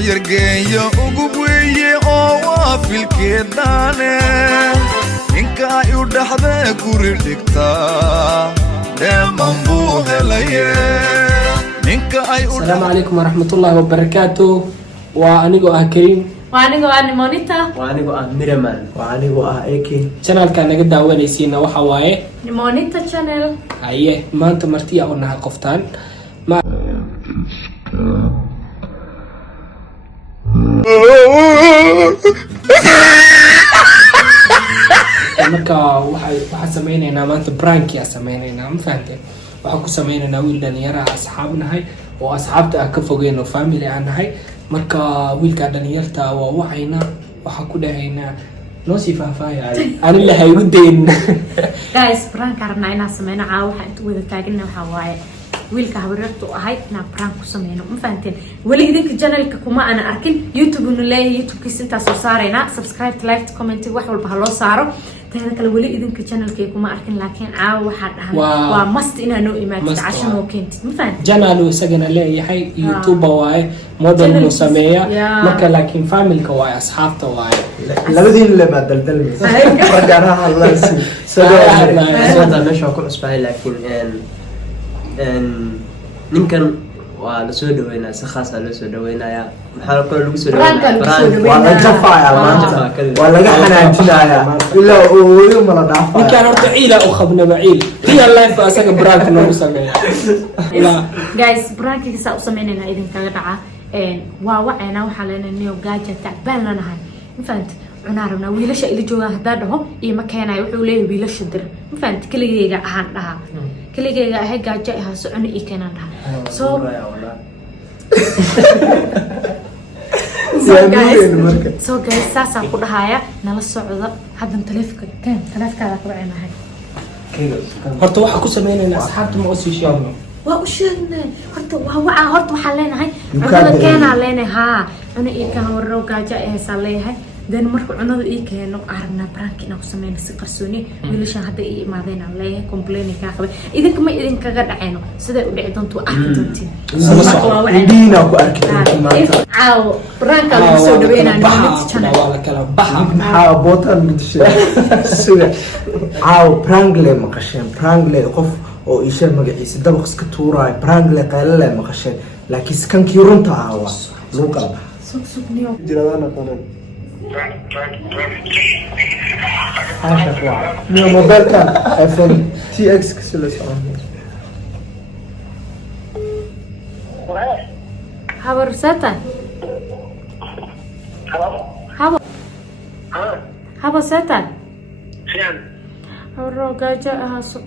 يرجع وقبوي أو في الكدانة إنك أيود حدا كوري دكتا دم بوه ليه إنك أيود. السلام عليكم ورحمة الله وبركاته. وأنيقو كريم وأنيقو نيمونيتا وأنيقو ميرمان وأنيقو إيكي. channel كان نقد أوليسينا وحواي نيمونيتا channel. أيه ما أنت مرتيا قلنا قفتان ما marka waxaan sameynaynaa maanta prank yaa sameynaynaa ma fahanteen waxaan ku sameynaynaa wiil dhalinyaro ah asxaab nahay oo asxaabta aan ka fogeyno family aan nahay marka wiilka dhalinyarta waa wacayna waxaan ku dhahaynaa noo sii faahfaahaya ani la haygu dayn guys prank arabnaa inaan sameyno caawa waxaan inta wada taagana waxaa waaye wiilka habaryartu ahayd inaan prank ku sameyno ma fahanteen weli idinka channelka kuma ana arkin youtube nu leeyahay youtube-kiisa intaa soo saaraynaa subscribe like comment wax walba ha loo saaro teeda kale weli idinka channelkay kuma arkin laakiin caawa waxaa dhahan waa must inaa noo imaatid casho noo keentid ma fahanteen channel isagana leeyahay youtube waaye model mu sameeya marka laakiin family-ka waaye asxaabta waaye labadiin laba daldalmaysa raganaha la سودا مش هكون أسبوعي لكن نمكن ولا سودا وين سخاصة ولا سودا وين يا محل كل لوك سودا ولا جفا يا ولا جحنا تنا يا إلا ويوم ولا ضعف نكان بعيلة أو خبنا بعيل هي اللايف أساق براك نوصل لا guys prank كيسا أسمعنا إذن كذا ووعنا وحلنا إنه جاجة تعبان لنا هاي فهمت عنارنا ويلاش اللي جوا هدارهم إيه ما كان يروحوا ليه ويلاش الدر فهمت كل جيجا عندها كل جيجا هيك جاءها سعني إيه كان عندها so guys ساسا كل هاي نلص عذا حد تلفك كم تلفك على كبرنا هاي horta waxaan ku sameynaynaa asxaabta ma usii sheegno waa u sheegnay horta waxaan leenahay cunada keenaa leenahay haa cuna ii kana warro gaajo ay haysaa leeyahay dan marka cunada ii keeno arna prank inaan ku sameyno si qarsooni wiilashan hadda ii imaadeen aan leeyahay complain ka qabay idinka ma idinkaga dhacayno siday u dhici doonto arki doontiin diina ku arki maanta caaw prank aan soo dhaweynaa mid channel waa la kala baxa maxaa bootan midishay sida caaw prank le maqasheen prank le qof oo isha magaciisa dabaq iska tuuray prank le qeylale maqasheen laakiin kankii runta ah waa loo kala suq niyo jiradana qaran عاشق واحد من موبايل كان ايفون تي اكس كسل سعودي habar satan haba satan habar gaajo ahaaso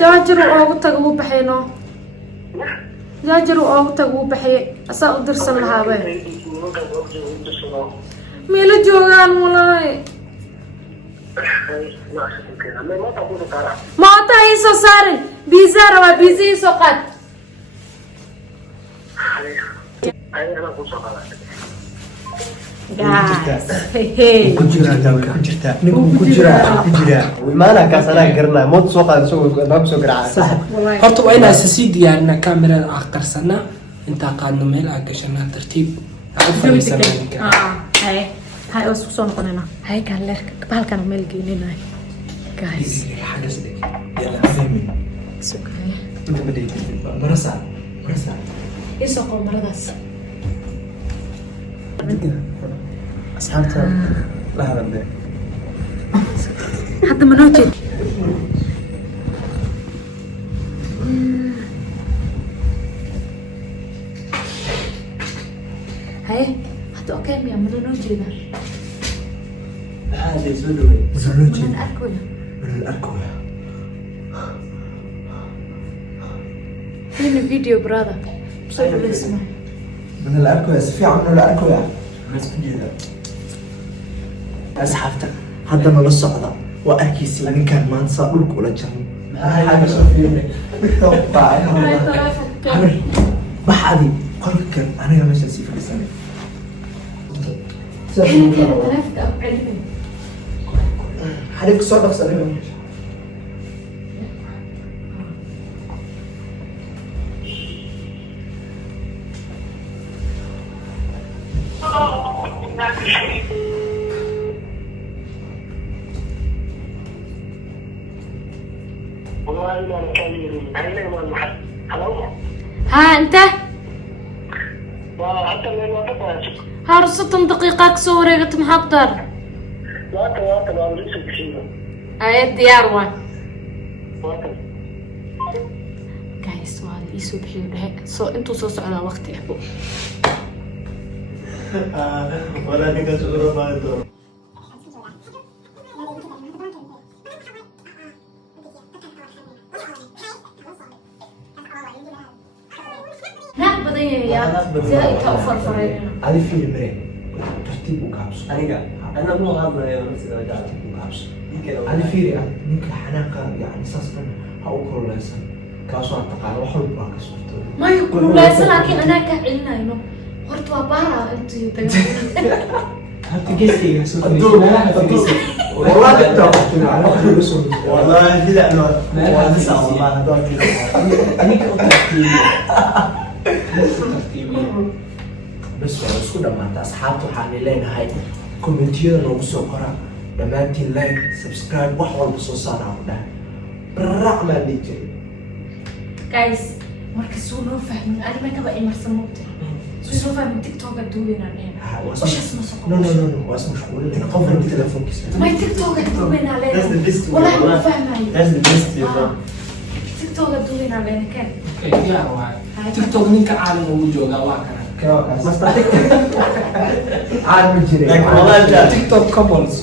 jaajiru oogu taga wuu baxayno jaajiru oogu taga wuu baxayay asaa u dirsan lahaabe meela joogaan mulay moota iisoo saarin biizaa rabaa biiza iisoo qaad وإيمانا كاسنا قرنا موت سوق نسوي نقص قرعة صح horta waa inaan sii diyaarinaa kamerada aan qarsanaa intaa qaadno meel aan gashanaa tartiib aan u fadhiisanaa هاي أوسف صون قننا هاي قال لك بالكنا ملك لنا guys يلا فهمي سكري انت بديت برسا إيش أقول مرضاس اصحابتها لا هذا بدي حتى منوجد هاي حتى أوكي يا منوجد هذا زلوي من أكل من الأكوية فين الفيديو براذر بصير اسمه من الأكوية في عمنا الأكوية بس كذا أصحابتك حتى من الصعدة waa arkaysa ninkaan maanta saa dhulka ula jarno baxadi qolka aniga meesha sii fadhiisanay xariifka soo dhaqsanay ها انت ها 6 دقيقة كسوري قلت محضر هاي الديار وان جايز وان يسو بحيو سو انتو سو على وقتي احبو ولا نيجا تقولوا ما يدور ناك بدي يا زي توفر فرينا adi fiiri mare tartiib u kaabso أنا مو هذا يا بس رجعت u kaabso adi fiiri ah ninka xanaaqa yani saas dhan ha u kululeysan kaasoo aan taqaano wax walba waa ka suurto ما يقول لا لكن انا كعلنا انه قلت وبارا انت Harta geeskayga soo fadhiiso. Meelaha fadhiiso. والله انت على واحد يوصل والله كذا انه Meelaha لسه fadhiiso. والله هذول Adiga u tartiibiya. U tartiibiya. bas waa isku dhamaata asxaabta waxaan leenahay kommentiyada noogu soo qora dhammaantiin like subscribe wax walba soo saaraa ku dhahay baraac maa dhihi jiray جايز مركز سو نو فاهم انا ما كبا امرسن مقتل سو نو فاهم تيك توك دوبنا انا وش اسمه no no no no waa mashquul inta qof inta telefoonkiisa ما تيك توك دوبنا That's the best عليه والله ما way. فاهم هاي That's the best you know. تيك توك دوبنا عليه كان Okay, diyaar waay. TikTok ninka caalam ugu joogaa waa kana. aan ma jiray Like والله انت TikTok couples.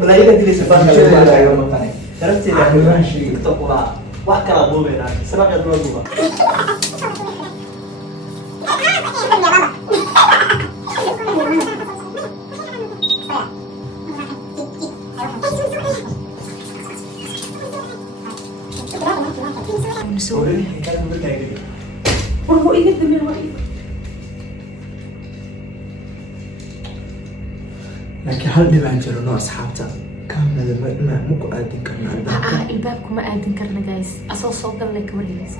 ملايين دليس بانك Joogaa. عرفتي ما شيء. تيك توك ولا واحد كان ابوه هناك سلام يا ابوه نسوي كان بقول لك وهو يقدم من وين laakiin hal dhibaan jiro noo asxaabta kaamada ma ku aadin karnaa الباب كما آدم كرنا جايز أصلا صوت لك وريليس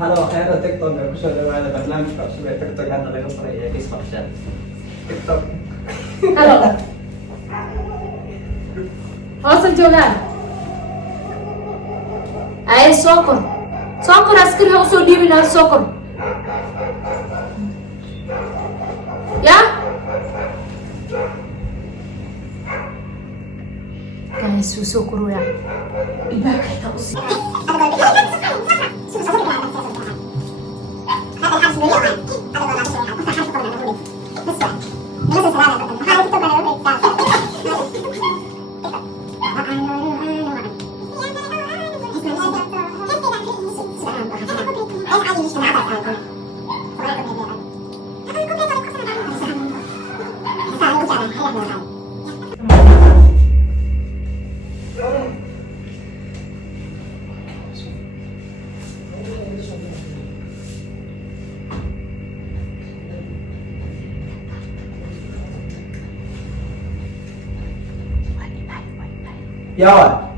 هلا وخير تيك توك كل شيء هذا برنامج شو تيك توك هذا اللي قصر يا كيس خرشان تيك توك هلا فاصل جوغان أي سكر سكر أسكر هو سودي من السكر يا كان سكر ويا الباب حتى أصير yaa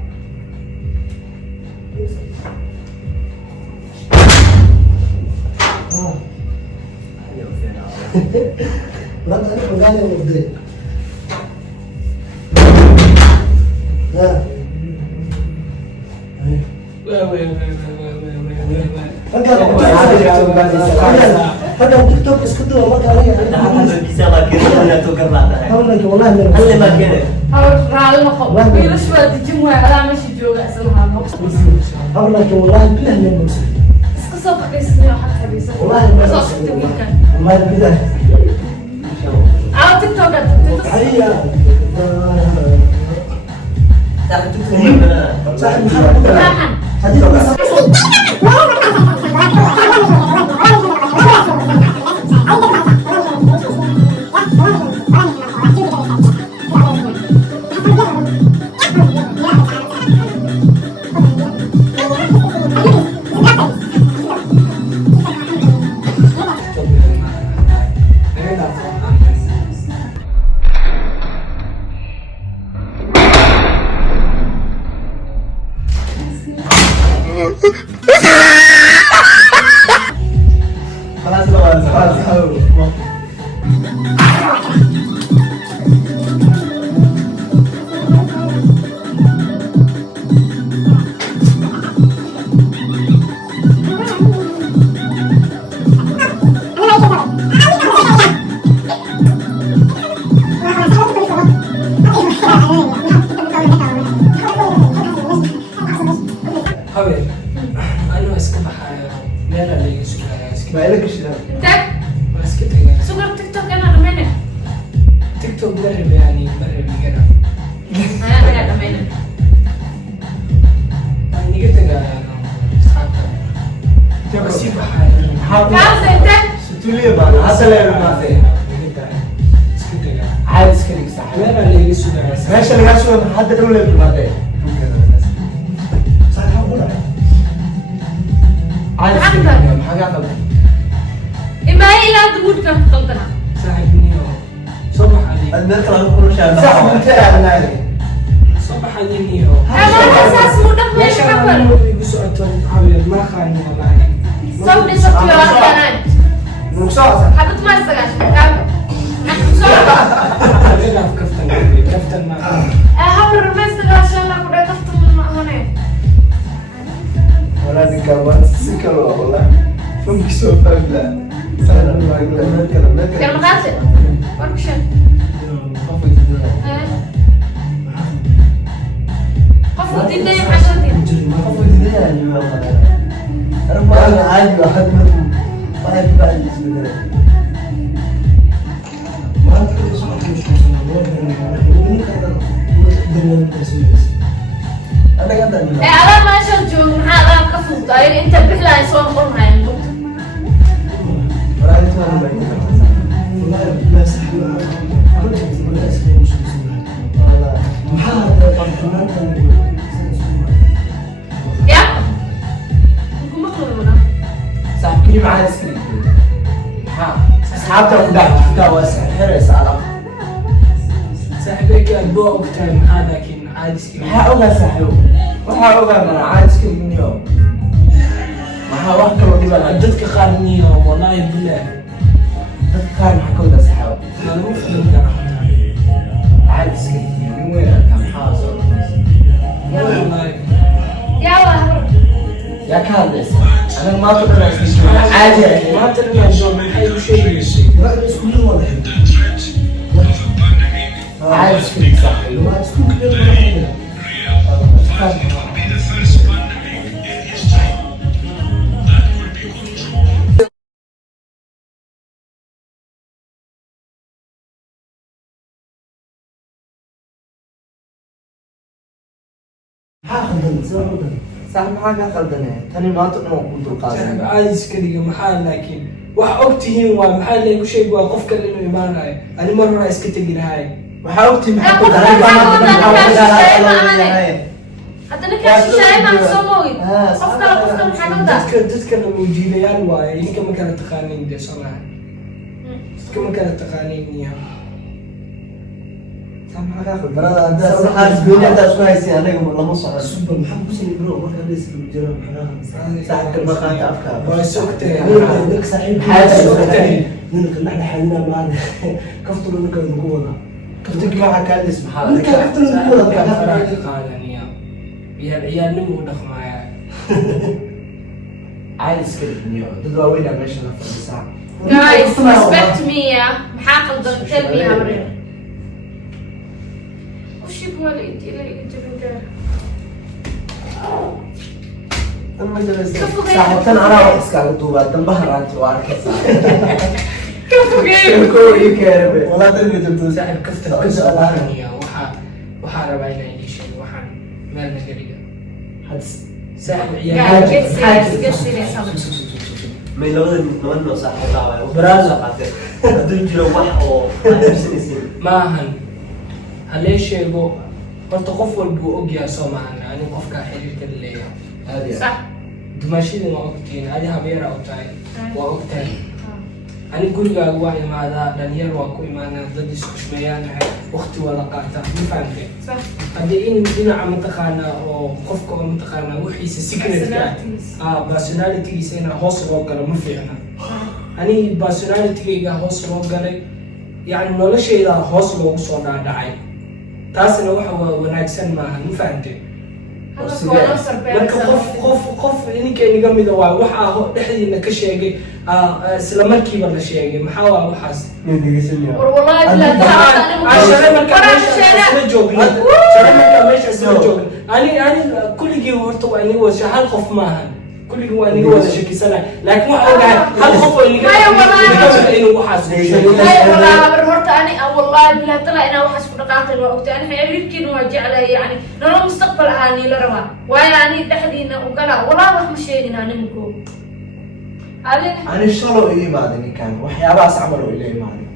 هذا تيك توك اسكتوا ما كان bisa lagi ada tukar mata والله اللي ما كان رالي مخو ويلش فات الجمعة على ماشي جوغا اسمها والله والله بالله من اسقصوا بقيسني وحد خبيثة والله صوت التويكا والله بالله عاو تيك توك هيا صاحب خلاص خلاص خلاص habeen anuu iska baxaayo meela laga sugaya iska ما لك شيء انت waa iska tegay سوبر تيك توك انا دمينا tiktok barab yani barab igana انا دمينا waan iga tegaya asxaabta waa sii baxaayo كاز انت ستولي بقى حتى لا ما في iska tegay عادي اسكريك صح meela laga sugaya ماشي اللي قاعد حتى تقول لي بالمادة صح هقول عادي عندك. اسكريك حاجه عقل اما هي لا تقول كم خلطنا saaxiibniyo soo baxay المذكرة نقول شيء صح انت يعني soo baxayniyo انا اساس مو دخل meesha يحبل aan igu socoto habeen ma qaani wallahi صوتي صوتي ولا كمان نقصها حبيت ما استغاش كام ilaaf kaftan kaftan ma هاول الرمز استغاش انا كنت كفت من هنا ولا نكبر سكر والله ممكن سوف لا سهل ما اقول المذكرة كان المذكرة مقاتل وركشن قفوا دي دايم عشان أنا عادي واحد منهم ما يتبع الاسم ده ما أنت صح أنا قاعد أقول على ما شجوا محل كفوا طاير انت بحلا يسوون قرنا عندك رأيت أنا والله ما سحب يا نكون مخلونا صح كل معاه اسكريك ها اصحابك كلها شفتها واسع حرس على saaxiibeyka aad boo ogtahay maxaa laakiin caadiski maxaa ogaa saaxiibo waxaa ogaa mana caadi iskriik niyo maxaa wax kaloo dhibana dadka qaar niyo wallahi bilaah dadka qaar maxaa ka ogaa saaxiibo malagu filin kara caadi iskriik niyo nin weyn arkaa maxaa soo wallahi يا وهر yaa ka hadlaysa anaga maanta dhan aan isla joognaa caadi ah maanta dhanaan joog maxay u sheegaysay caadi iskriik saaxiibo صح maxaa kaa qaldanee tani maanta dhan waan ku dulqaadanay caadiska dhiga maxaa laakiin wax og tihiin waa maxaa laygu sheegi waa qof kale inuu imaanayo ani mar hore iska tegi lahay waxaa ogtii maxaa ku هذا كان شيء ما سووي قفكر قفكر محمد dadkana muujiilayaal waaye idinka ma kala taqaaniin dee somaa dadka ma kala taqaaniin iyo صح maxaa kaa qaldanee مرة أنت صحابي بيقول أنت شو هاي أنا لما صحابي صحابك ما خانت أفكار waa sogtahay لك صاحب حاجة sogtahay منك نحن حالنا معنا كفتر انك نقولنا كفتر معك كان اسم حالك كفتر faraha ka نقولنا qaadaniya ciyaalnimu u dhaqmaaya عادي سكرت نيو دد وين ماشي انا في الساعه guys respect me يا محاقل ضد tell me how it وش يبغى لي يجيبوا اما جلس كفو غير. صاحب كان انا واحد قاعد دوبا تنبهر انت وعارف كفو غير كل يكرب والله تدري جبت saaxiib kafta ka soconaaniya waxaa rabaa inaan idin sheego waxaan meel nagariga saaxiib guys ciyaal get serious get serious ما لو صح والله برازة. هدول جرو واحد أو سنين maahan halee sheego horta qof walba uu ogyahay soo maahan anigu qofkaa xiriirka la leeyahay هذه صح dumaashidin waa ogtihiin adi habeera og tahay waa og tahay ani gurigaaga waa imaadaa dhalinyar waa ku imaanaa dad iskushmeeyaanahay waqti wada qaataa ma fahamtay haddii in dhinaca mataqaanaa oo qofka oo mataqaanaa wixiisa secretka personalitygiisa inaa hoos loo galo ma fiicna ani personalitygayga hoos loo galay yani noloshayda hoos loogu soo dhaadhacay taasina waxa waa wanaagsan maaha ma fahamtay marka qof ninka inaga mida waayo waxaa dhexdiina ka sheegay isla markiiba la sheegay maxaa waa waxaas meesha isla joogna ani kulligii horta waa inaga wada hal qof maahan kulligii waa inaga wada shakisana laakiin waxa ogahay hal qof oo inaga inuu waxaas horta ani wallahi bilaa tala inaa waxaas ku dhaqaaqay waa ogtay ani xiriirkiina waa jeclay yani nolol mustaqbal ahaani la rabaa waayo ani dhexdiina u gala wallahi wax ma sheegin aninku ani shalo ii imaaday ninkan waxyaabahaas camal oo ila imaaday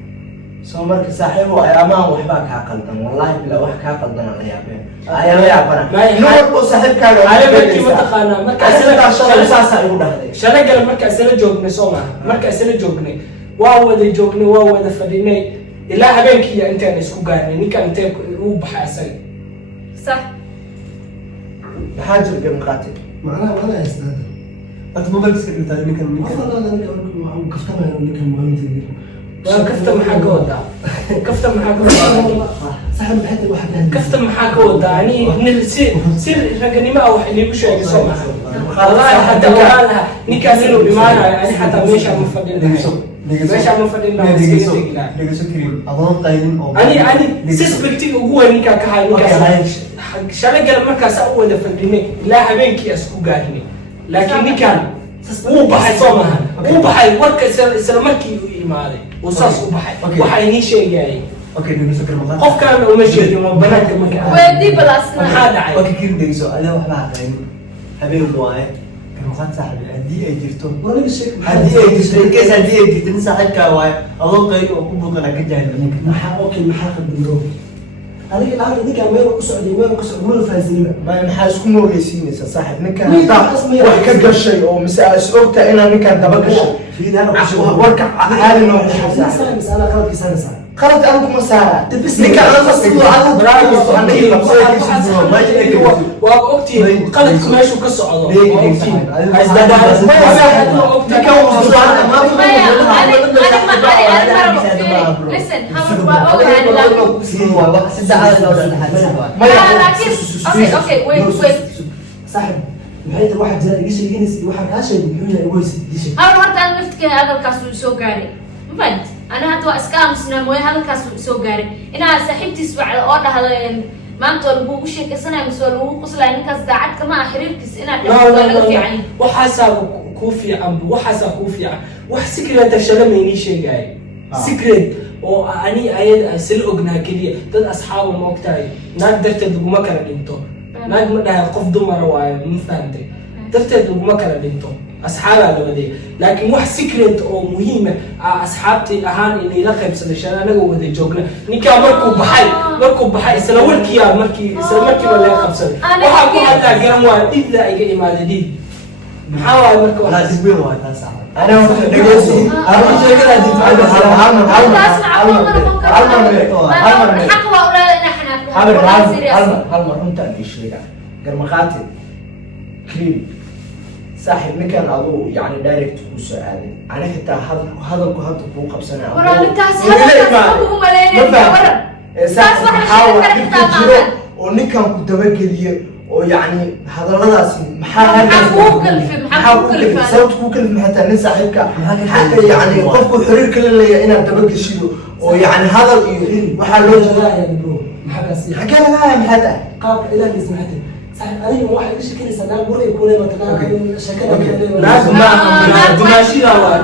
soo marka saaxiibo ayaamahan waxbaa kaa qaldan wallahi bilaa wax kaa qaldan aan la yaabeen ayaa la yaabana oo saaxiibkaaga markii mataqaanaa markaas igu dhahday shalagala markaa isla joognay soo maaha markaa isla joognay waa wada fadhinay ilaa habeenkii intaan isku gaarnay ninkan intee uu baxay asaga sax maxaa jira garmaqaati macnaha wala haystaa أنت ما بلبس كذا تاني كم كفته maxaa ka wadaa kafta maxaa ka wadaa صاحب حتى واحد kafta maxaa ka wadaa ani si raganimo ah wax iliigu sheegay soo maaha wallahi hadda walaalaha ninkaas inuu imaanayo ani xataa meesha ma fadhin meesha ma fadhin ani suspectiga ugu weyn ninkaa ka hay ninkaas shalay gal markaas u wada fadhinay ilaa habeenkii isku gaarnay laakiin ninkan wuu baxay soo maaha wuu baxay warka isla markii uu imaaday uu saas u baxay waxa inii sheegayay qofkaan uma sheegin waa banaanka marka weydii balaasna maxaa dhacay وكثير دقيقة أنا واحد عقلين حبيب الواعي كانوا خد ساحب هدي أجرتهم هدي أجرتهم كيس هدي أجرتهم ساحب كواعي الله قيل وقبض أنا كجاهل ممكن محاقد بالروح هذيك العقل دي كان ميرو قصعد ميرو فازلين ما maxaa isku moogeysiinaysa saaxiib ninkan wax ka gashay oo misaas ogta inaan ninkan daba gashay warka caali noo qalad aan kuma saara ninkan aan qasdo waa ogtiin qaladku meeshuu ka socdo صاحب محيط الواحد زي يجي واحد عشان يقول ويس هذا مرت أنا نفتك هذا الكاس سو قاري مفهمت أنا هتوا إسكام سنام ويا هذا الكاس سو قاري أنا سحبت سبع على الأرض هذا ما أنت ولا بوش كسنة مسؤول وقص لأن كاس دعت كمان أحرير كس أنا يعني وحسب كوفي عم وحسب كوفي عم وحسكرة تشلم يني شيء جاي سكرت وأني أيد سلقنا كذي تد أصحاب المقتاي نقدر تدقوا مكان بنتو نقدر ده قف دمر واي مفهمتي ترتد مكان بنتو أصحابها لبدي لكن واحد سكرت أو مهمة أصحابتي أهان إني لقب سنشان أنا جوا ذي جوكنا نيكا مركب بحي سلورك يا مركي ولا لقب سن وحكوا حتى جرموا ديد لا يجي ما ديد محاول مركب لا تسوي واحد هسا أنا دقيقتي أنا شيء كذا دي هل أنت إيش لك قرمقاتي كريم صاحب مكان أضو يعني دايركت وسؤال أنا حتى هذا كهذا قبسنا ورا الكاس هذا هم لين ورا صاحب حاول تجرو ونكان كنت بقولي ويعني هذا الناس محاول صوت كوكل حتى الناس صاحبك يعني قفوا الحرير كل اللي أنا تبقى شيء ويعني هذا محلو يا برو محل حكى لنا يا محدا قاب إلى اسم حتى أي واحد إيش كذا سنة مرة يكون ما تنا شكله لازم ما شيء لا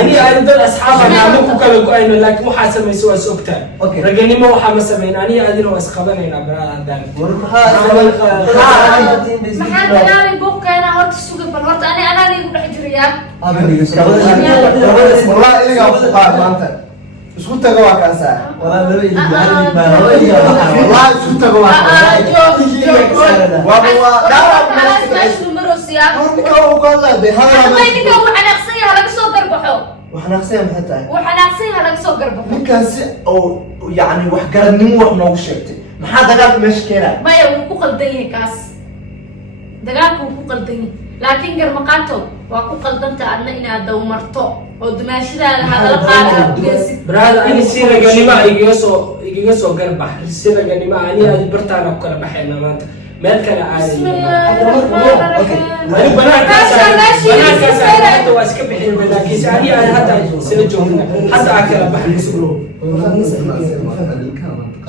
أنا أيضا أصحاب أنا مو كلو أين لكن محاسب يسوى سكتة رجعني ما هو حماسة بين أنا أدير وأسخبنا هنا برا ذلك محل أنا بوك أنا هرت السوق بالهرت أنا اللي بروح جريا والله إلي قاعد ما أنت شو تقوى كاسة والله شو تقوى ماشي نمرس يا هو قال ده هذا ما ينقول على قصية هذا بس ضرب xanaaqsan maxay وحناقصين هلا سو قربه ninkaasi oo yani wax garanimo wax noogu sheegtay maxaa dagaalka meesha keenaya ما يوقف قلديه كاس دقاق وقف قلديه لكن قرمقاته وقف قلدنت أن إن دومرته ودماشي هذا القارئ brother ani siraganima igiga soo garbax siraganima ani aad bartaan oo kala baxayna maanta meel kale aadi بسم الله الرحمن الرحيم wali banaankaas hadda waa iska bixin laakiin ani aan hadda sila joogna hadda aan kala baxayso bro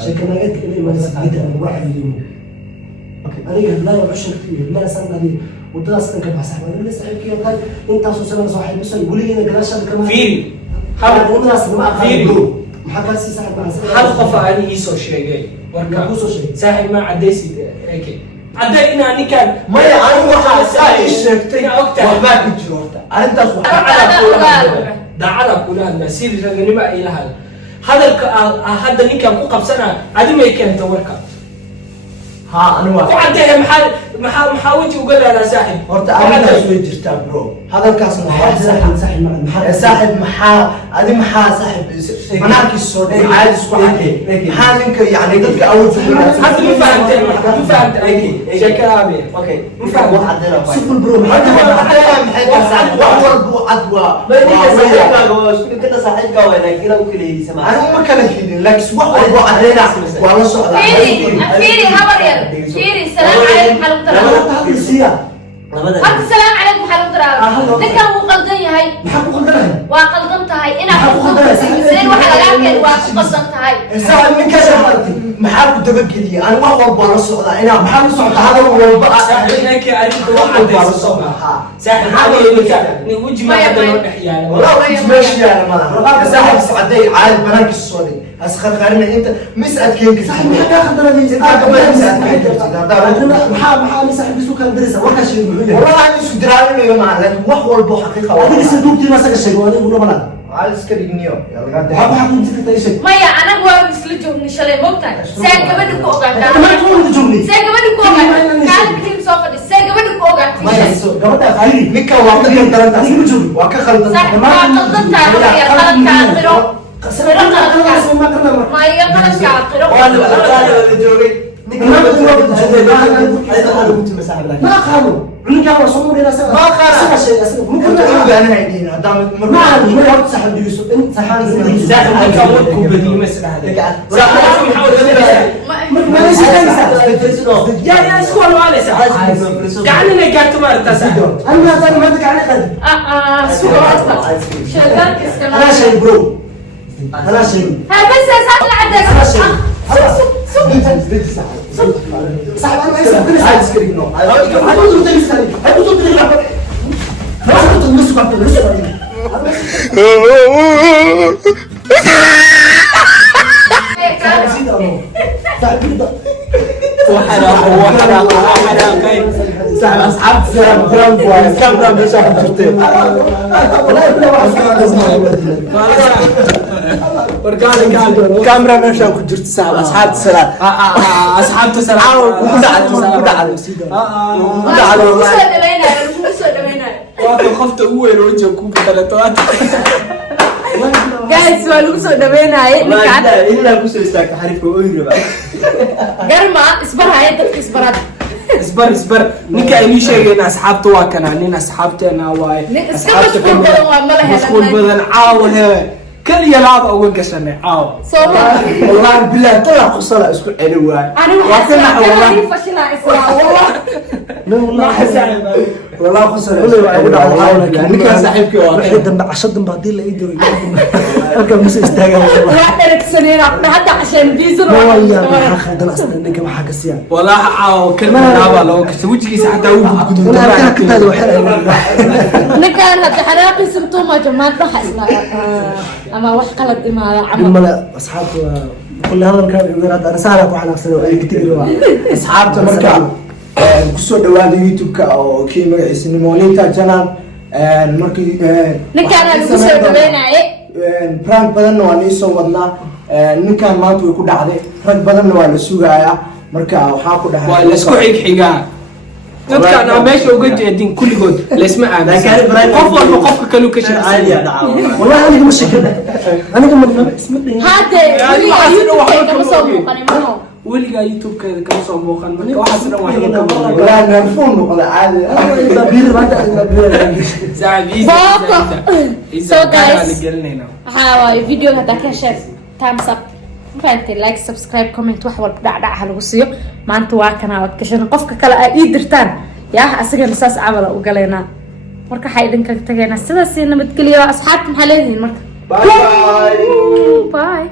شكلنا قلت لي ما نسيت أنا واحد اليوم أنا لا يعشر كثير لا سنة دي ودراسة كان بحسب أنا لسه حكي قال أنت أصلا صاحب بس يقول لي أنا قلاش كمان فيري أنا دراسة ما فيري محبس صاحب مع hal qof aan ii soo sheegay warka saaxiib ma cadaysi eke caday inaa ninkaan maya anigu waxaa ii sheegtay waxbaa ku jiro horta arrintaas daacada kula hadla siri raganimo ay lahayd hadalka hadda ninkaan ku qabsanaa adi may keenta warka ha anigu ku cadeeya maxaa weji uga leedaa saaxiib horta arrintaas way jirtaa bro hadalkaasna saaxiib maxaa adi maxaa saaxiib manaarkiis soo dhig caadi isku cadee maxaa ninka yani dadka awood hadda ma fahamtay sheekada abe okay ma fahamtay wax caddeena baa سوبر برو wax walba cadwa anigu ma kala helin laakiin wax walba caddeena waa la socdaa فيري هبر فيري السلام عليكم حلو ترى السلام عليكم حلو ترى ذكر وقلدن هاي وقلدنت هاي انا حقوقين waxa laga arkay waa ku qasabtahay saaxiib ninka maxaa ku dabageliya aan wax walba la socdaa inaa maxaa la socdaa hadal walba saaxiibka adiga waa cadayso sooma saaxiibka ni weji ma hadda loo dhex yaalo والله ماشي يا ماما صاحب سعدي عاد بنانك الصوري اسخر قارنا انت مسعد كينك صاحب حتى خدنا من زمان محا صاحب سوق كان درس وكاش والله انا شو دراني يا ماما لكن wax walba xaqiiqa هذه صدوقتي ما سكت شيء وانا اقول له عايز كرينيو يلا قاعد حاب حاب انت اي شيء maya anagu waa isla joognay shalay moogtahay see gabadha ku ogaataa ما تقول انت جملي see gabadha ku ogaataa kaal bikin soo fadhi see gabadha ku ogaataa قبلها خيري ninka waa ka qaldan هذه بجوي waa ka qaldan waa qaldantahay ya qaladka aqiro ما قلنا ma iga qaladka aqiro wala joogay ما قالوا علمك هو صور الى سنه ما قالوا شيء ممكن تقول انا هيدين هذا ما عندي ما هو صاحب يوسف انت صاحب saaxiibka warku badi masraxda saaxiibka maxaa ما ليش يا اسكو والله قاعدين قاعد ما ارتاح انا ما بدك على قد سوق شغالك انا شيء برو انا شيء ها بس صار عندك انا شيء صاحب انا يسوي عايز كرينيو هتقول له تلبس عليك هتقول له تلبس ما تلبس بعد تلبس صاحب اصحاب فرانك كاميرا مش حضرتي كاميرا مش كنت صاحب اصحاب السلام asxaabta waa qofta ugu weyn oo joog ku bedelato guys waa lagu soo dhaweynayay ninkaan إلا كوسو يستاك حريف وين ربع garma isbaraya dadka isbarada isbar ninka aynu sheegayna asxaabta waa kana nin asxaabteena waaye iska mashquul badan waa malaha mashquul badan caawa he kaliya laaba uga gashanay caawa soo والله بالله طلع قصه اسكو علوان ani waxaan ka fashilaa isla والله قصه ninka saaxiibkii waa waxay dambe cashadan baa hadii la ii diro halka musa istaagaa waa dharagsaneen hadda casheen biisan waya maxaa khaldan aslan ninka maxaa ka siyaa والله caawa kaliya laaba loo gashay wejigiisa xataa uu gudgudo walaal ka taado waxay ninkaan hadda xanaaqaysan tuuma jamaad dhaxa isla ama wax qalad imaada camal mala asxaabtu kulli hadalka yiraahdo ana saara ku xanaaqsan oo ay kitigir waa asxaabta marka kusoo dhawaada youtube-ka oo kii magaciisa nimolinta janal markii ninkaan lagu soo dhaweynayay prank badanna waa nii soo wadnaa ninkaan maanta way ku dhacday rag badanna waa la sugayaa marka waxaa ku dhahay waa la isku xigxigaa dadka ana meesha uga jeedin kulligood leesma Laakiin Ibrahim- qof walba qofka kale uu ka عادي shaqeeyo يا دعوة والله انا مش كده انا كمان اسمه هذا كما سو مقنمنو weligaa youtube-keeda kama soo muuqan marka waxaas dhan wax laga qabanayo والله نرفون ولا عادي انا بير ما بير So guys. la gelinaynaa waxaa video hada ka share thumbs up mafahanti like subscribe comment wax walba dhacdhac ha lagu siiyo maanta waa kana wad gashan qofka kale ay ii dirtaan yaa asagana saas camal u galeena marka waxay idinka tageena sidaas nabadgeliyo asxaabta maxaa leeyihiin marka باي باي bye